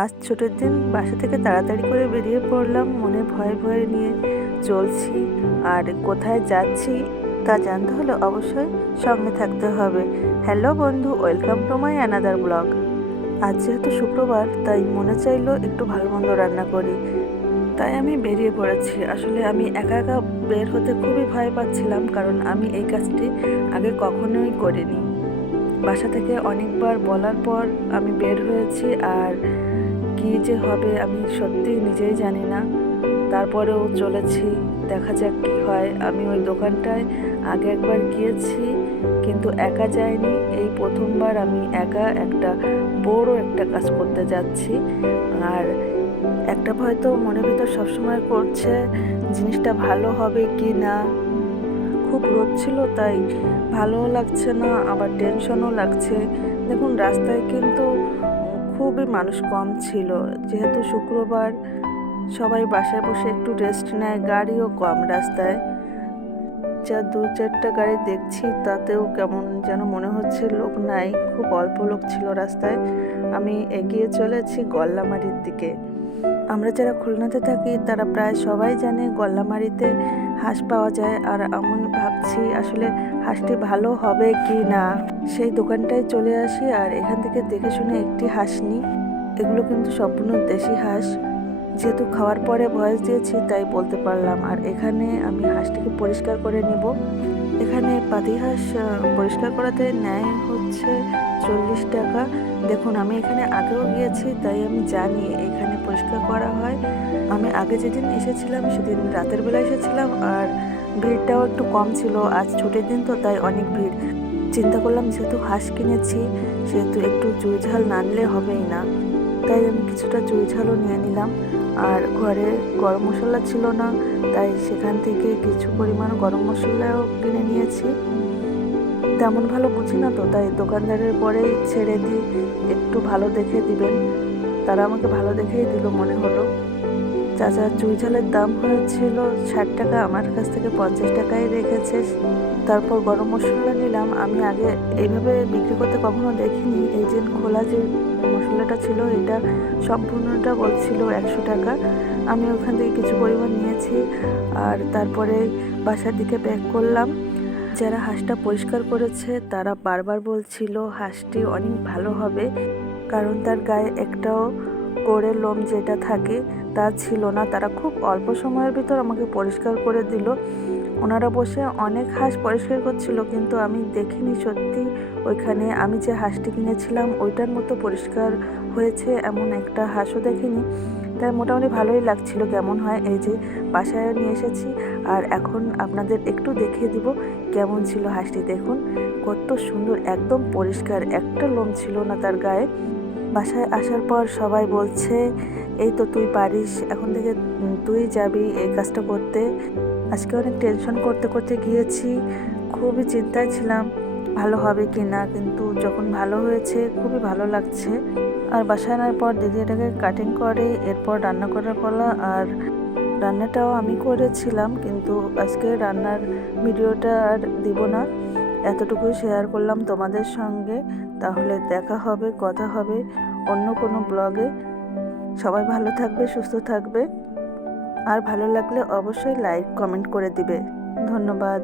আজ ছুটির দিন বাসা থেকে তাড়াতাড়ি করে বেরিয়ে পড়লাম, মনে ভয়ে ভয়ে নিয়ে চলছি। আর কোথায় যাচ্ছি তা জানতে হলে অবশ্যই সঙ্গে থাকতে হবে। হ্যালো বন্ধু, welcome to my another blog. আজ যেহেতু শুক্রবার, তাই মনে চাইলো একটু ভালো মন্দ রান্না করি, তাই আমি বেরিয়ে পড়েছি। আসলে আমি একা একা বের হতে খুবই ভয় পাচ্ছিলাম, কারণ আমি এই কাজটি আগে কখনোই করিনি। বাসা থেকে অনেকবার বলার পর আমি বের হয়েছি, আর কি যে হবে আমি সত্যি নিজেই জানি না। তারপরেও চলেছি, দেখা যাক কি হয়। আমি ওই দোকানটায় আগে একবার গিয়েছি, কিন্তু একা যাইনি। এই প্রথমবার আমি একা একটা বড় একটা কাজ করতে যাচ্ছি। আর একটা ভয় তো মনের ভিতর সবসময় করছে, জিনিসটা ভালো হবে কি না। খুব রোদ ছিল, তাই ভালোও লাগছে না, আবার টেনশনও লাগছে। দেখুন, রাস্তায় কিন্তু খুবই মানুষ কম ছিল। যেহেতু শুক্রবার, সবাই বাসায় বসে একটু রেস্ট নেয়, গাড়িও কম রাস্তায়। যা দু চারটা গাড়ি দেখছি, তাতেও কেমন যেন মনে হচ্ছে লোক নাই, খুব অল্প লোক ছিল রাস্তায়। আমি এগিয়ে চলেছি গল্লামারির দিকে। আমরা যারা খুলনাতে থাকি তারা প্রায় সবাই জানে গল্লামারিতে হাঁস পাওয়া যায়। আর আমি ভাবছি আসলে হাঁসটি ভালো হবে কি না। সেই দোকানটায় চলে আসি, আর এখান থেকে দেখে শুনে একটি হাঁস নিই। এগুলো কিন্তু সম্পূর্ণ দেশি হাঁস। যেহেতু খাওয়ার পরে ভয়েস দিয়েছি, তাই বলতে পারলাম। আর এখানে আমি হাঁসটিকে পরিষ্কার করে নিব। এখানে পাতি হাঁস পরিষ্কার করাতে নেয় হচ্ছে 40 টাকা। দেখুন, আমি এখানে আগেও গিয়েছি, তাই আমি জানি এখানে পরিষ্কার করা হয়। আমি আগে যেদিন এসেছিলাম সেদিন রাতের বেলা এসেছিলাম, আর ভিড়টাও একটু কম ছিল। আজ ছুটির দিন তো, তাই অনেক ভিড়। চিন্তা করলাম যেহেতু হাঁস কিনেছি, সেহেতু একটু চুই ঝাল না নিলে হবেই না, তাই আমি কিছুটা চুই ঝালও নিয়ে নিলাম। আর ঘরে গরম মশলা ছিল না, তাই সেখান থেকে কিছু পরিমাণ গরম মশলাও কিনে নিয়েছি। তেমন ভালো বুঝি না তো, তাই দোকানদারের পরেই ছেড়ে দিই, একটু ভালো দেখে দিবেন। তারা আমাকে ভালো দেখেই দিল মনে হলো। চাচা চুই ঝালের দাম হয়েছিল 60 টাকা, আমার কাছ থেকে 50 টাকাই রেখেছে। তারপর গরম মশলা নিলাম। আমি আগে এইভাবে বিক্রি করতে কখনো দেখিনি। এই যে খোলা যে মশলাটা ছিল, এটা সম্পূর্ণটা বলছিল 100 টাকা। আমি ওখান থেকে কিছু পরিমাণ নিয়েছি, আর তারপরে বাসার দিকে ব্যাক করলাম। যারা হাঁসটা পরিষ্কার করেছে তারা বারবার বলছিল হাঁসটি অনেক ভালো হবে, কারণ তার গায়ে একটাও করে লোম যেটা থাকে তা ছিল না। তারা খুব অল্প সময়ের ভিতর আমাকে পরিষ্কার করে দিল। ওনারা বসে অনেক হাঁস পরিষ্কার করছিল, কিন্তু আমি দেখিনি সত্যি ওইখানে আমি যে হাঁসটি কিনেছিলাম ওইটার মতো পরিষ্কার হয়েছে এমন একটা হাঁসও দেখিনি। তাই মোটামুটি ভালোই লাগছিল কেমন হয়। এই যে বাসায় নিয়ে এসেছি, আর এখন আপনাদের একটু দেখিয়ে দিব কেমন ছিল হাঁসটি। দেখুন কত সুন্দর, একদম পরিষ্কার, একটা লোম ছিল না তার গায়ে। বাসায় আসার পর সবাই বলছে, এই তো তুই পারিস, এখন থেকে তুই যাবি এই কাজটা করতে। আজকে অনেক টেনশন করতে করতে গিয়েছি, খুবই চিন্তায় ছিলাম ভালো হবে কি না, কিন্তু যখন ভালো হয়েছে খুবই ভালো লাগছে। আর বাসায় আনার পর দিদি এটাকে কাটিং করে, এরপর রান্না করার পালা। আর রান্নাটাও আমি করেছিলাম, কিন্তু আজকে রান্নার ভিডিওটা আর দিব না, এতটুকুই শেয়ার করলাম তোমাদের সঙ্গে। তাহলে দেখা হবে, কথা হবে অন্য কোনো ব্লগে। সবাই ভালো থাকবে, সুস্থ থাকবে। আর ভালো লাগলে অবশ্যই লাইক কমেন্ট করে দিবে। ধন্যবাদ।